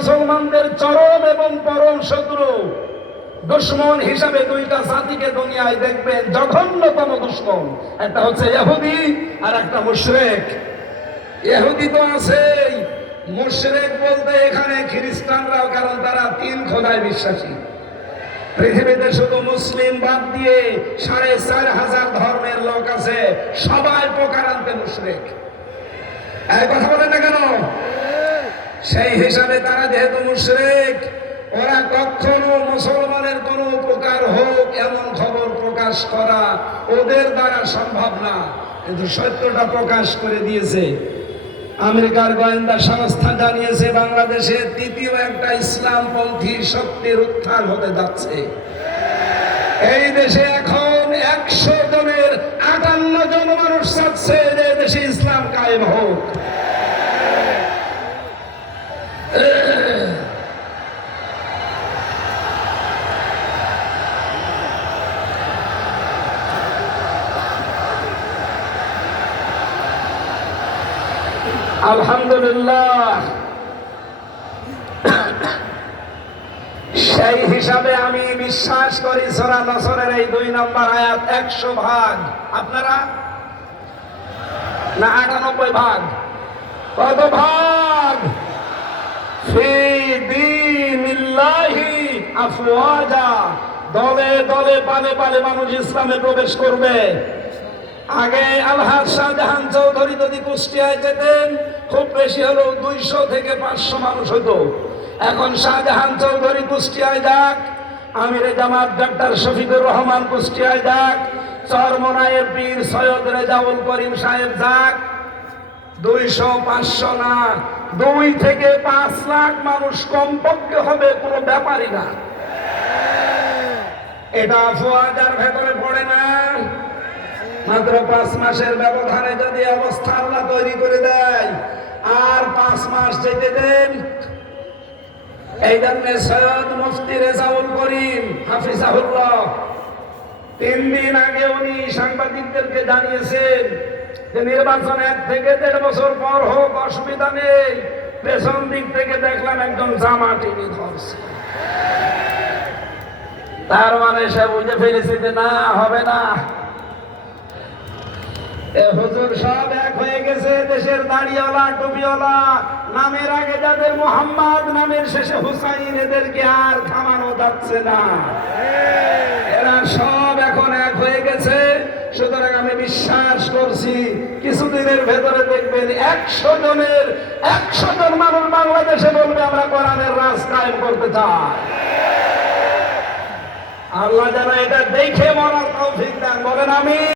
মুসলমানদের চরম এবং পরম শত্রু দুশ্মন হিসাবে দুইটা জাতিকে দুনিয়ায় দেখবেন, জঘন্যতম দুশ্মন। একটা হচ্ছে ইহুদি আর একটা মুশরিক। ইহুদি তো আছেই, মুশরিক বলতে এখানে খ্রিস্টানরাও, কারণ তারা 3 খোদায় বিশ্বাসী। পৃথিবীতে শুধু মুসলিম বাদ দিয়ে 4,500 ধর্মের লোক আছে, সবাই প্রকারান্তে মুশরিক। এই কথা বলেন না কেন? সেই হিসাবে তারা যেহেতু মুশরিক, ওরা কখনো মুসলমানের কোনো উপকার হোক এমন খবর প্রকাশ করা ওদের দ্বারা সম্ভব না। কিন্তু সত্যটা প্রকাশ করে দিয়েছে। আমেরিকার গোয়েন্দা সংস্থা জানিয়েছে বাংলাদেশে তৃতীয় একটা ইসলামপন্থী শক্তির উত্থান হতে যাচ্ছে। এই দেশে এখন 100 জনের 58 জন মানুষ চাচ্ছে যে দেশে ইসলাম কায়েম হোক। আলহামদুলিল্লাহ। সেই হিসাবে আমি বিশ্বাস করি সূরা নসরের এই 2 নম্বর আয়াত 100 ভাগ। আপনারা না 98 ভাগ? কত ভাগ? ফি দীনিল্লাহি আফওয়াজা, দলে দলে পালে পালে মানুষ ইসলামে প্রবেশ করবে। আগে আলহাজ শাহজাহান চৌধুরী যদি কুষ্টিয়ায় যেতেন খুব বেশি হলেও 200 থেকে 500 মানুষ হতো। এখন শাহজাহান চৌধুরী কুষ্টিয়ায় যাক, আমিরে জামাত ডাক্তার শফিকুর রহমান কুষ্টিয়ায় যাক, চরমনায়ের পীর সৈয়দ রেজাউল করিম সাহেব যাক, 200-500 না, 2 থেকে 5 লাখ মানুষ কমপক্ষে হবে, কোনো ব্যাপারই না। এটা আফওয়াজার ভেতরে পড়ে না। মাত্র 5 মাসের ব্যবধানে যদি অবস্থা আল্লাহ তৈরি করে দেয়, আর 5 মাস যেতে দেন। এই জন্য সৈয়দ মুফতি রেজাউল করিম হাফিজাহুল্লাহ 3 দিন আগে উনি সাংবাদিকদেরকে জানিয়েছেন যে নির্বাচন 1 থেকে 1.5 বছর পর হোক, অসুবিধা নেই। পেছন দিক থেকে দেখলাম একজন জামা টেনে ধরছে। তার মানে সে বুঝে ফেলেছে যে না, হবে না। হুজুর সব এক হয়ে গেছে। দেশের দাড়িওয়ালা টুপিওয়ালা, নামের আগে যাদের মোহাম্মদ, নামের শেষে হুসাইন, এদেরকে আর থামানো যাচ্ছে না। এরা সব এখন এক হয়ে গেছে। সুতরাং আমি বিশ্বাস করছি কিছুদিনের ভেতরে দেখবেন 100 জনের 100 জন মানুষ বাংলাদেশে বলবে আমরা কোরআনের রাজ কায়েম করতে চাই। আল্লাহ যেন এটা দেখে মরার তৌফিক দেন। বলেন আমিন।